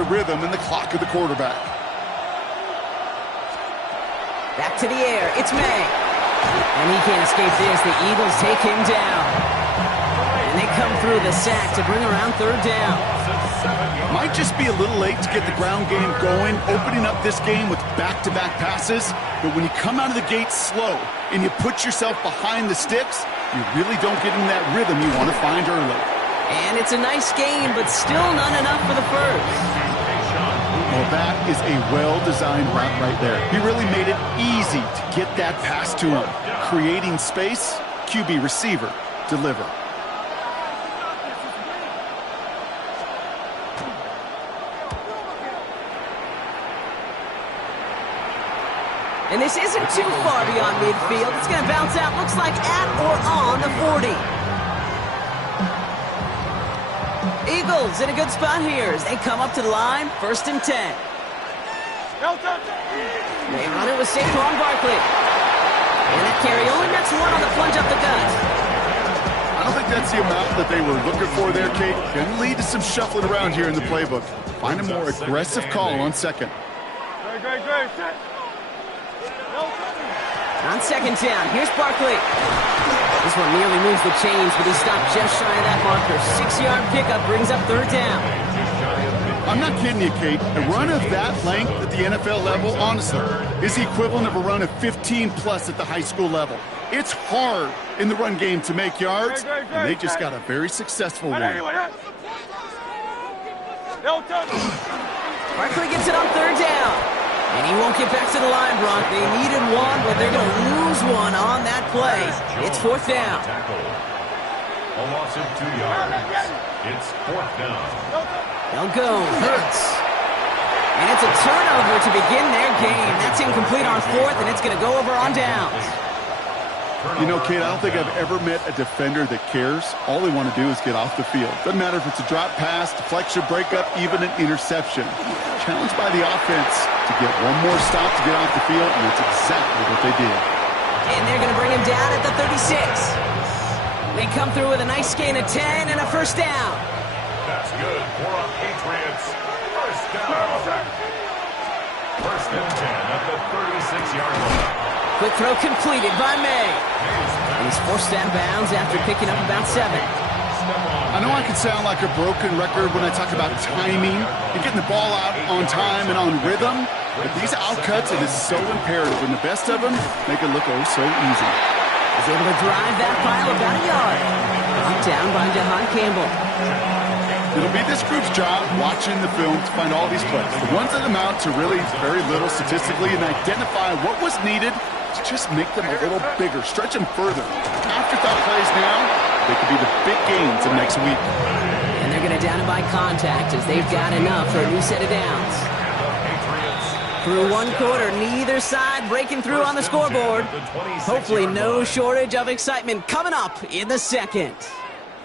the rhythm and the clock of the quarterback. Back to the air. It's May. And he can't escape this. The Eagles take him down. And they come through the sack to bring around third down. Might just be a little late to get the ground game going, opening up this game with back-to-back passes. But when you come out of the gate slow and you put yourself behind the sticks, you really don't get in that rhythm you want to find early. And it's a nice game, but still not enough for the first. Well, that is a well-designed route right there. He really made it easy to get that pass to him. Creating space, QB receiver, deliver. And this isn't too far beyond midfield. It's going to bounce out, looks like at or on the 40. Eagles in a good spot here as they come up to the line, 1st and 10. They run it with Saquon Barkley. And that carry only nets one on the plunge up the gut. I don't think that's the amount that they were looking for there, Kate. Can lead to some shuffling around here in the playbook. Find a more aggressive call on second. On 2nd down, here's Barkley. This one nearly moves the chains, but he stopped just shy of that marker. 6-yard pickup brings up 3rd down. I'm not kidding you, Kate. A run of that length at the NFL level, honestly, is the equivalent of a run of 15-plus at the high school level. It's hard in the run game to make yards, and they just got a very successful one. Barkley gets it on 3rd down. And he won't get back to the line, Brock. They needed one, but they're going to lose one on that play. It's 4th down. A loss of 2 yards. It's 4th down. They'll go. Hurts. And it's a turnover to begin their game. That's incomplete on 4th, and it's going to go over on downs. You know, Kate, I don't think I've ever met a defender that cares. All they want to do is get off the field. Doesn't matter if it's a drop pass, deflection, breakup, even an interception. Challenged by the offense to get one more stop to get off the field, and that's exactly what they did. And they're going to bring him down at the 36. They come through with a nice gain of 10 and a 1st down. That's good for a Patriots 1st down. 1st and 10 at the 36-yard line. Quick throw completed by May. And he's forced out of bounds after picking up about 7. I know I can sound like a broken record when I talk about timing and getting the ball out on time and on rhythm, but these outcuts, it is so imperative, and the best of them make it look oh so easy. He's able to drive that pile about a yard. Knocked down by Jahan Campbell. It'll be this group's job watching the film to find all these plays, the ones that amount to really very little statistically, and identify what was needed to just make them a little bigger, stretch them further. Afterthought plays now, they could be the big gains of next week. And they're going to down it by contact as they've got enough for a new set of downs. Through 1 quarter, neither side breaking through on the scoreboard. Hopefully no shortage of excitement coming up in the 2nd.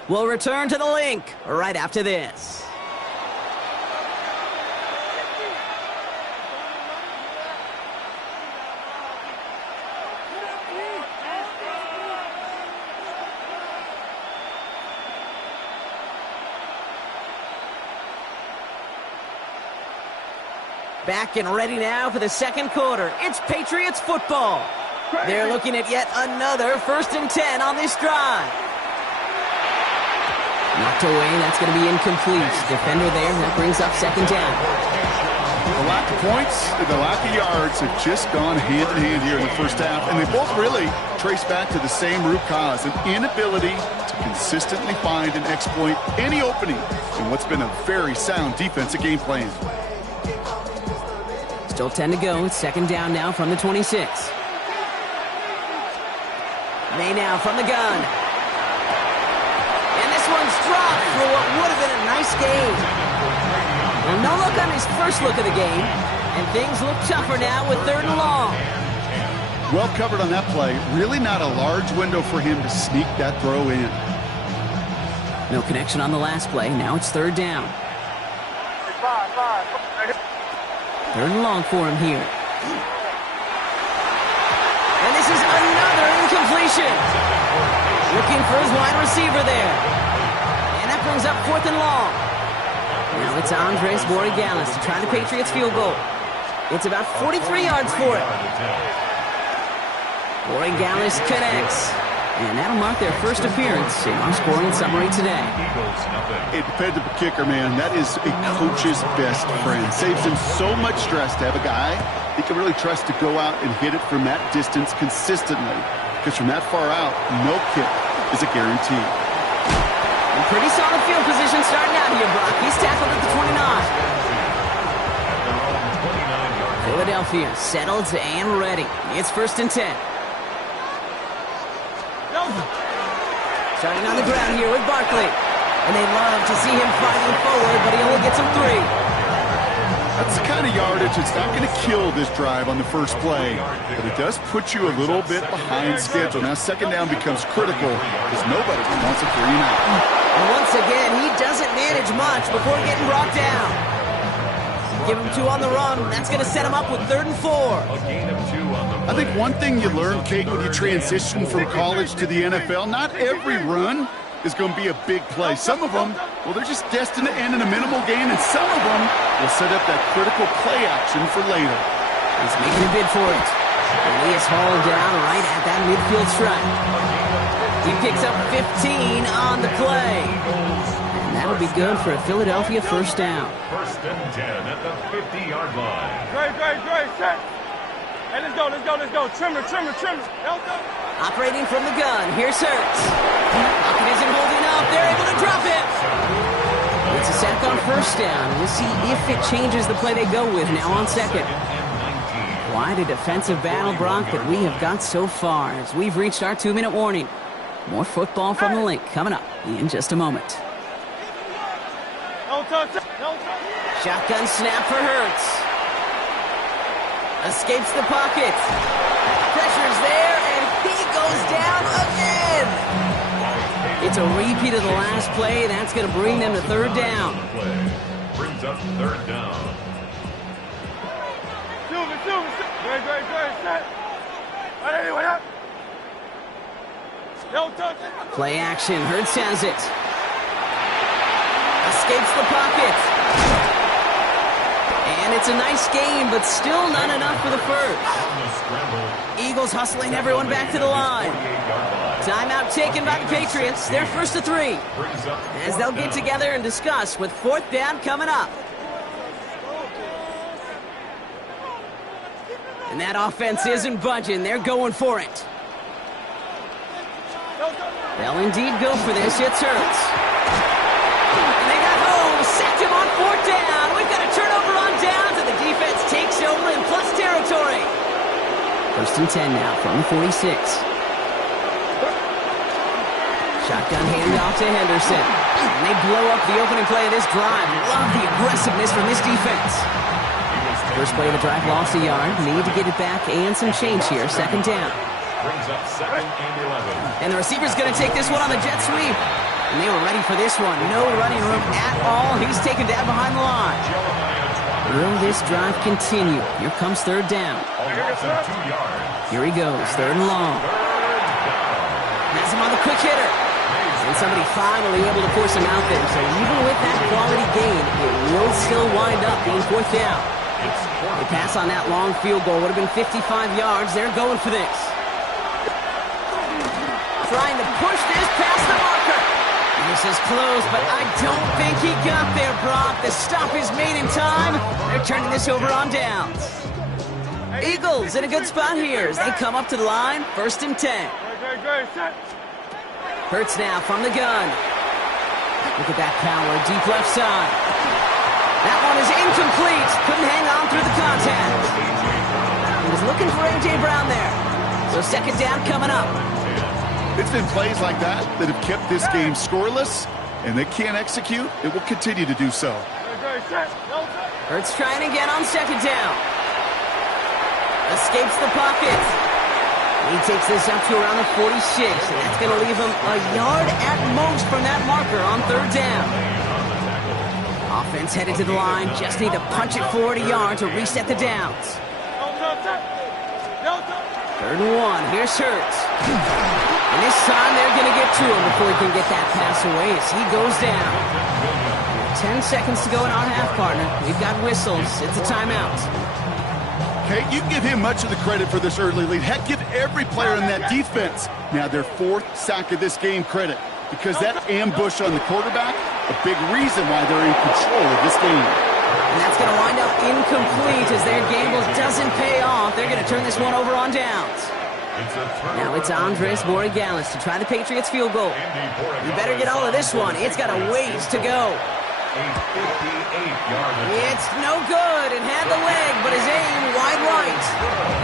We'll return to the link right after this. Back and ready now for the 2nd quarter. It's Patriots football. They're looking at yet another 1st and 10 on this drive. Knocked away, that's going to be incomplete. Defender there, that brings up 2nd down. The lack of points and the lack of yards have just gone hand in hand here in the 1st half, and they both really trace back to the same root cause, an inability to consistently find and exploit any opening in what's been a very sound defensive game plan. Still 10 to go. It's 2nd down now from the 26. May now from the gun. And this one's dropped for what would have been a nice game. Well, no look on his first look of the game. And things look tougher now with 3rd and long. Well covered on that play. Really not a large window for him to sneak that throw in. No connection on the last play. Now it's 3rd down. 3rd and long for him here. And this is another incompletion. Looking for his wide receiver there. And that brings up 4th and long. Now it's Andres Borregales to try the Patriots field goal. It's about 43 yards for it. Borregales connects. And that'll mark their first appearance in our scoring summary today. A dependable kicker, man. That is a coach's best friend. Saves him so much stress to have a guy he can really trust to go out and hit it from that distance consistently. Because from that far out, no kick is a guarantee. And pretty solid field position starting out here, Brock. He's tackled at the 29. Philadelphia settled and ready. It's 1st and 10. Starting on the ground here with Barkley. And they love to see him fighting forward, but he only gets him 3. That's the kind of yardage that's not going to kill this drive on the first play. But it does put you a little bit behind schedule. Now, 2nd down becomes critical because nobody wants a 3 and out. And once again, he doesn't manage much before getting brought down. Give him 2 on the run. That's going to set him up with 3rd and 4. I think one thing you learn, Kate, when you transition from college to the NFL, not every run is going to be a big play. Some of them, well, they're just destined to end in a minimal gain, and some of them will set up that critical play action for later. He's making a bid for it. And he is hauled down right at that midfield stripe. He picks up 15 on the play. And that'll be good for a Philadelphia 1st down. 1st and 10 at the 50-yard line. Great, set. Hey, let's go. Trimmer. Operating from the gun, here's Hurts. Pocket isn't holding up, they're able to drop it. It's a sack on 1st down. We'll see if it changes the play they go with now on 2nd. Quite a defensive battle, Brock, that we have got so far as we've reached our 2-minute warning. More football from the link coming up in just a moment. Shotgun snap for Hurts. Escapes the pocket. Pressure's there, and he goes down again. It's a repeat of the last play. That's going to bring them to 3rd down. Brings up 3rd down. Play action. Hurts has it. Escapes the pocket. And it's a nice game, but still not enough for the 1st. Eagles hustling everyone back to the line. Timeout taken by the Patriots. They're 1st to 3. As they'll get together and discuss with 4th down coming up. And that offense isn't budging. They're going for it. They'll indeed go for this. It's Hurts. And they got home. Sacked him on 4th down. We've got a turnover on downs, and the defense takes over in plus territory. 1st and 10 now from the 46. Shotgun handoff to Henderson. And they blow up the opening play of this drive. Love the aggressiveness from this defense. First play of the drive, lost a yard. Need to get it back and some change here. 2nd down. Brings up 2nd and 11. And the receiver's going to take this one on the jet sweep. And they were ready for this one. No running room at all. He's taken down behind the line. Will this drive continue? Here comes 3rd down. Here he goes. 3rd and long. Has him on the quick hitter. And somebody finally able to force him out there. So even with that quality gain, it will still wind up being 4th down. The pass on that long field goal would have been 55 yards. They're going for this. Trying to push this past the marker. This is close, but I don't think he got there, Brock. The stop is made in time. They're turning this over on downs. Eagles in a good spot here as they come up to the line. 1st and 10. Hurts now from the gun. Look at that power, deep left side. That one is incomplete. Couldn't hang on through the contact. He was looking for A.J. Brown there. So 2nd down coming up. It's been plays like that that have kept this game scoreless, and they can't execute. It will continue to do so. Hurts trying again on 2nd down. Escapes the pocket. He takes this up to around the 46, and that's going to leave him a yard at most from that marker on 3rd down. Offense headed to the line. Just need to punch it forward a yard to reset the downs. 3rd and 1. Here's Hurts. And this time they're going to get to him before he can get that pass away as he goes down. 10 seconds to go in our half, partner. We've got whistles. It's a timeout. Okay, you can give him much of the credit for this early lead. Heck, give every player in that defense now their 4th sack of this game credit, because that ambush on the quarterback, a big reason why they're in control of this game. And that's going to wind up incomplete as their gamble doesn't pay off. They're going to turn this one over on downs. Now it's Andres Borregales to try the Patriots field goal. You better get all of this one. It's got a ways to go. It's no good, and had the leg, but his aim wide right.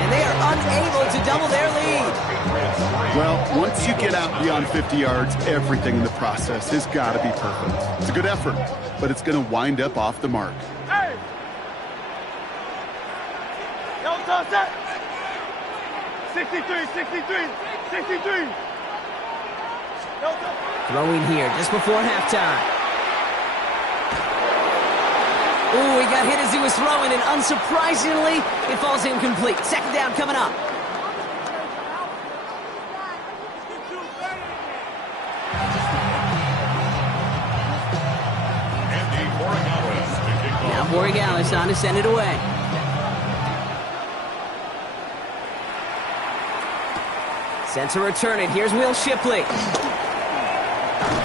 And they are unable to double their lead. Well, once you get out beyond 50 yards, everything in the process has got to be perfect. It's a good effort, but it's going to wind up off the mark. Hey! Yo, toss that! 63, 63, 63. Throwing here just before halftime. Ooh, he got hit as he was throwing, and unsurprisingly, it falls incomplete. Second down coming up. Now Borregales on to send it away. Set to return it. Here's Will Shipley.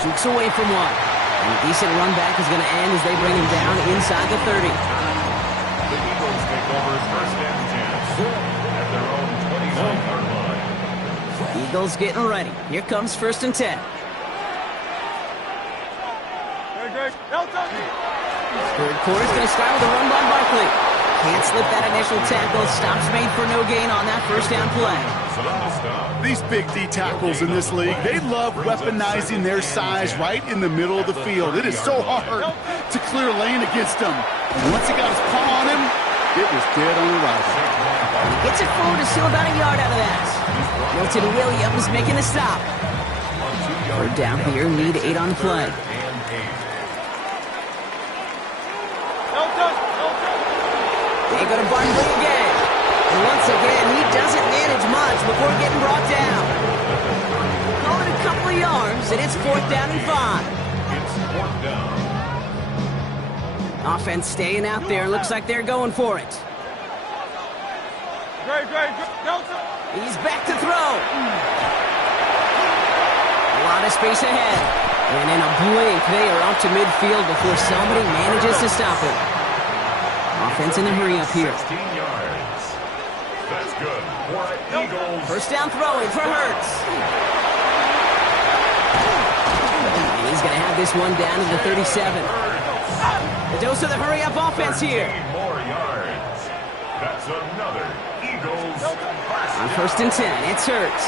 Jukes away from one. And a decent run back is going to end as they bring him down inside the 30. The Eagles take over first and 10 at their own 29-yard line. Eagles getting ready. Here comes first and 10. Third quarter's going to start with a run by Barkley. Can't slip that initial tackle. Stops made for no gain on that first down play. These big D tackles in this league, they love weaponizing their size right in the middle of the field. It is so hard to clear lane against them. And once he got his paw on him, it was dead on arrival. He gets it forward to steal about a yard out of that. Milton Williams making the stop. Third down here, need 8 on the play. They go to Barkley again. And once again, he doesn't manage much before getting brought down. Call it a couple of yards, and it's 4th down and 5. It's 4th down. Offense staying out there. Looks like they're going for it. He's back to throw. A lot of space ahead. And in a blink, they are up to midfield before somebody manages to stop him. Offense in a hurry up here. 16 yards. That's good for Eagles. First down throwing for Hurts. And he's going to have this one down to the 37. The dose of the hurry up offense here. 13 more yards. That's another Eagles. On first and 10, it's Hurts.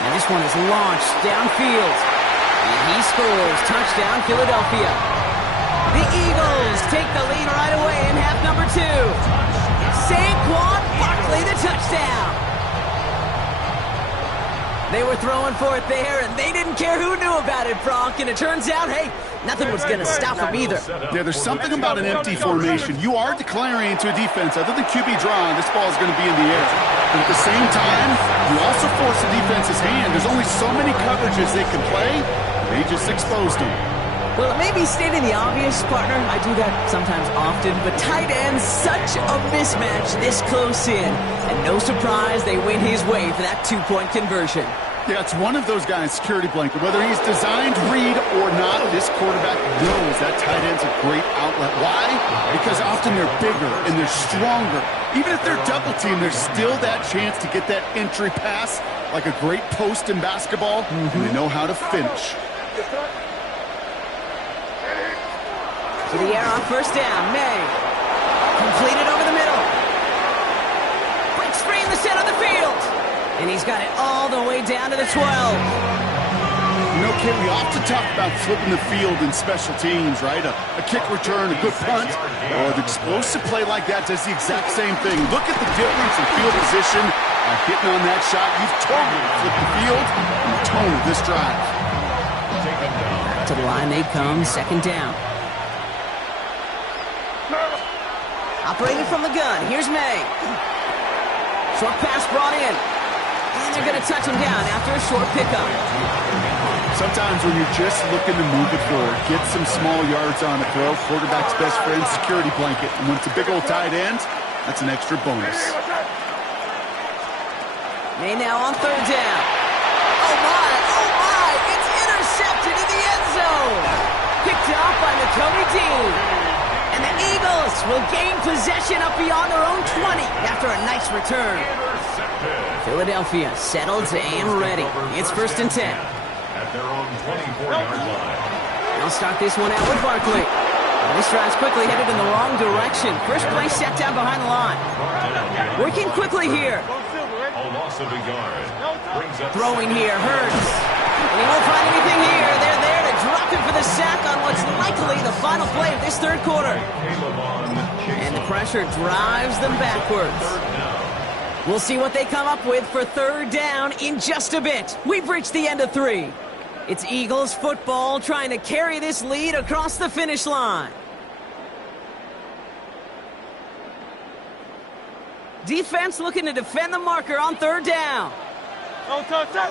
And this one is launched downfield. And he scores. Touchdown, Philadelphia. The Eagles take the lead right away in half number 2. Saquon Barkley, the touchdown. They were throwing for it there, and they didn't care who knew about it, Brock. And it turns out, hey, nothing was going to stop them either. Yeah, there's something about an empty formation. You are declaring to a defense, other than QB draw, this ball is going to be in the air. But at the same time, you also force the defense's hand. There's only so many coverages they can play. They just exposed them. Well, it may be stating the obvious, partner. I do that sometimes often, but tight ends, such a mismatch this close in. And no surprise, they win his way for that 2-point conversion. Yeah, it's one of those guys' security blanket. Whether he's designed to read or not, this quarterback knows that tight end's a great outlet. Why? Because often they're bigger and they're stronger. Even if they're double teamed, there's still that chance to get that entry pass like a great post in basketball, and they know how to finish. To the air on first down, May. Completed over the middle. Breaks free in the center of the field. And he's got it all the way down to the 12. You know, Kid, we often talk about flipping the field in special teams, right? A kick return, a good punt, or an explosive play like that does the exact same thing. Look at the difference in field position by hitting on that shot. You've totally flipped the field and the tone of this drive. Back to the line they come, second down. Operating from the gun, here's May. Short pass brought in. And they're going to touch him down after a short pickup. Sometimes when you're just looking to move it forward, get some small yards on a throw, quarterback's best friend, security blanket. And when it's a big old tight end, that's an extra bonus. May now on third down. Oh my, it's intercepted in the end zone. Picked off by Nakobe Dean. And the Eagles will gain possession up beyond their own 20 after a nice return. Philadelphia settled and ready. It's 1st and 10. At their own 24-yard line. They'll start this one out with Barkley. This drive's quickly headed in the wrong direction. First play set down behind the line. Working quickly here. A loss of a yard. Throwing here, Hurts. And he won't find anything here. They're there to drop him for the sack on what's likely the final play of this third quarter. And the pressure drives them backwards. We'll see what they come up with for third down in just a bit. We've reached the end of 3. It's Eagles football trying to carry this lead across the finish line. Defense looking to defend the marker on third down. Don't touch that.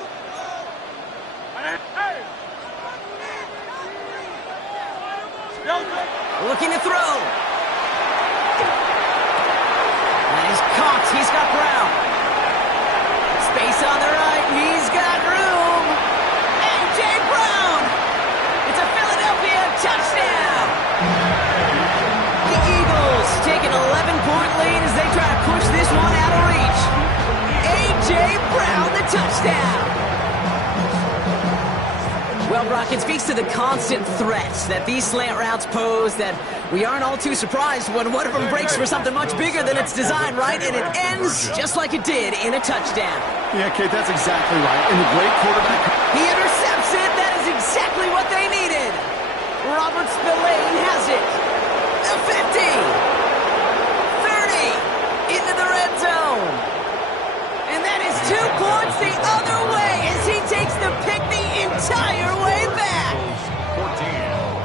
Hey. Looking to throw. And he's caught. He's got Brown. Space on the right. He's got room. A.J. Brown. It's a Philadelphia touchdown. The Eagles take an 11-point lead as they try to push this one out of reach. A.J. Brown, the touchdown. Well, Brock, it speaks to the constant threats that these slant routes pose, that we aren't all too surprised when one of them breaks for something much bigger than its design, right? And it ends just like it did in a touchdown. Yeah, Kate, that's exactly right. And the great quarterback... He intercepts it. That is exactly what they needed. Robert Spillane has it. The 50. 30. Into the red zone. And that is 2 points the other way as he takes the pick the entire way back.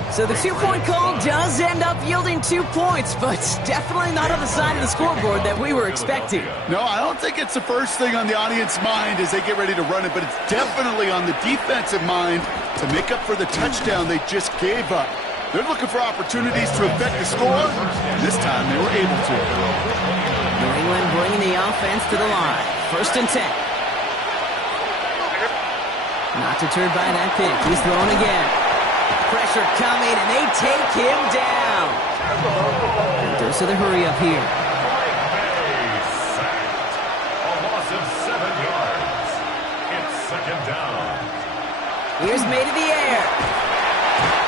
So the 2-point call does end up yielding 2 points, but definitely not on the side of the scoreboard that we were expecting. No, I don't think it's the first thing on the audience's mind as they get ready to run it, but it's definitely on the defensive mind to make up for the touchdown they just gave up. They're looking for opportunities to affect the score, and this time they were able to. New England bringing the offense to the line. 1st and 10. Not deterred by that pick. He's throwing again. Pressure coming, and they take him down. Dose of the hurry up here. A loss of 7 yards. It's 2nd down. Here's May to the air.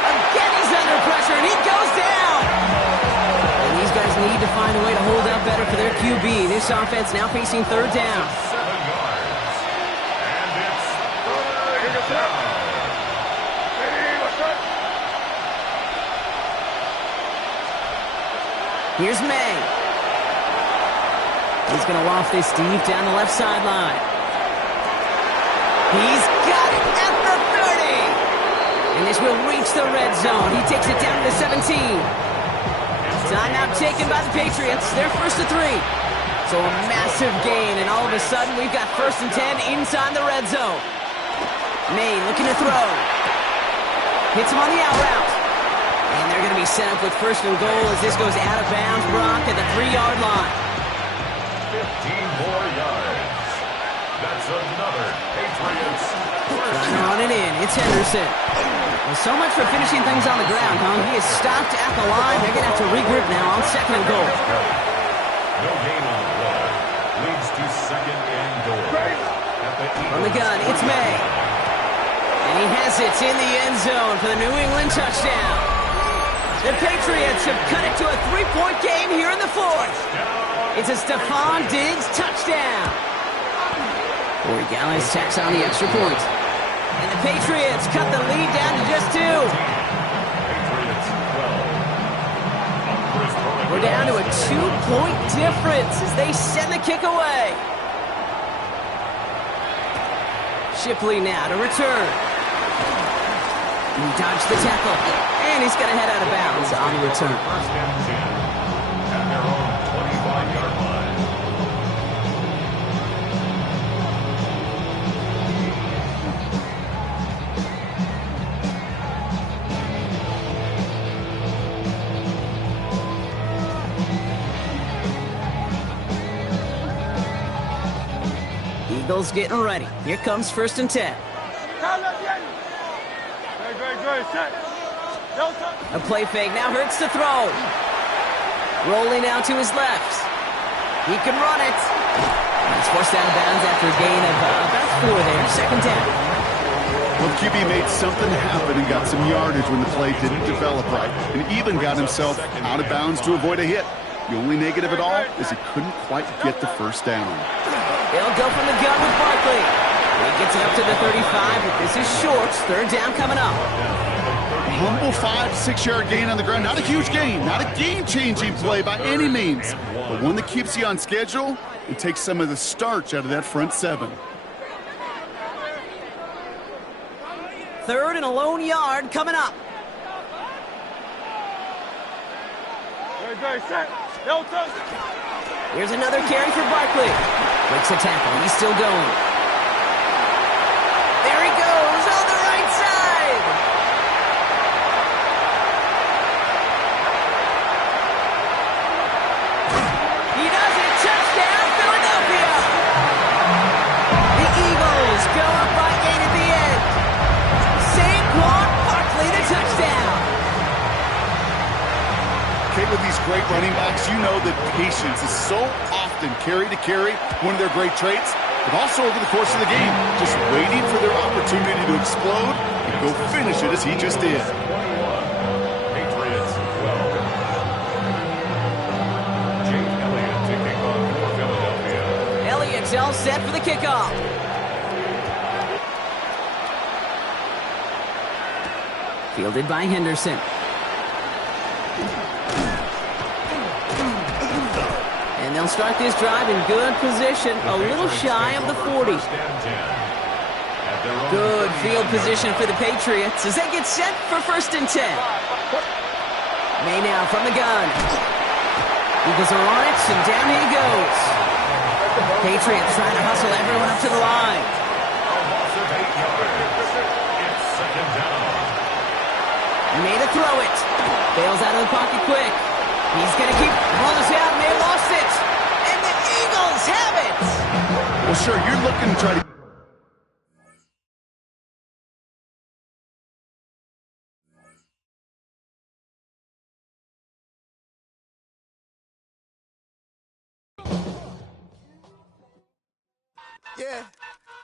Again, he's under pressure, and he goes down. And these guys need to find a way to hold out better for their QB. This offense now facing third down. 7 yards. And it's 3rd down. Here's May. He's going to waft this deep down the left sideline. He's got it at the 30. And this will reach the red zone. He takes it down to the 17. Timeout taken by the Patriots. They're 1st and 3. So a massive gain, and all of a sudden we've got 1st and 10 inside the red zone. May looking to throw. Hits him on the out route. And they're going to be set up with 1st and goal as this goes out of bounds, Brock, at the 3-yard line. 15 more yards. That's another Patriots. Trying to run it in. It's Henderson. Well, so much for finishing things on the ground, huh? He is stopped at the line. They're going to have to regroup now on 2nd and goal. No gain on the play. Leads to 2nd and goal. From the gun, it's May. And he has it in the end zone for the New England touchdown. The Patriots have cut it to a 3-point game here in the 4th. It's a Stephon Diggs touchdown. Corey Gallis tacks on the extra point. And the Patriots cut the lead down to just 2. We're down to a 2-point difference as they send the kick away. Shipley now to return. He dodged the tackle, and he's going to head out of bounds on the return. 1st and 10 at their own 25-yard line. Eagles getting ready. Here comes 1st and 10. Good. Set. A play fake now hurts to throw. Rolling now to his left. He can run it. He's forced out of bounds after a gain of about 4 there. 2nd down. Well, QB made something happen and got some yardage when the play didn't develop right, and even got himself out of bounds to avoid a hit. The only negative at all is he couldn't quite get the 1st down. They'll go from the gun with Barkley. He gets it up to the 35, but this is short. 3rd down coming up. Humble 5 to 6 yard gain on the ground. Not a huge gain, not a game-changing play by any means, but one that keeps you on schedule and takes some of the starch out of that front 7. 3rd and a lone yard coming up. Good. Set. Here's another carry for Barkley. Breaks a tackle. He's still going. There he goes on the right side. He does it. Touchdown, Philadelphia. The Eagles go up by 8 at the end. Saquon Barkley, the touchdown. Okay, with these great running backs, you know that patience is so often carry to carry, one of their great traits, but also over the course of the game, just waiting for their opportunity to explode and go finish it as he just did. Patriots 12. Jake Elliott to kick off for Philadelphia. Elliott's all set for the kickoff. Fielded by Henderson. And they'll start this drive in good position, a little shy of the 40. Good field position for the Patriots as they get set for 1st and 10. May now from the gun. Eagles are on it, and down he goes. Patriots trying to hustle everyone up to the line. It's 2nd down. Made to throw it. Bails out of the pocket quick. He's going to keep rolling out, and they lost it. And the Eagles have it. Well, sure, you're looking to try to... Yeah.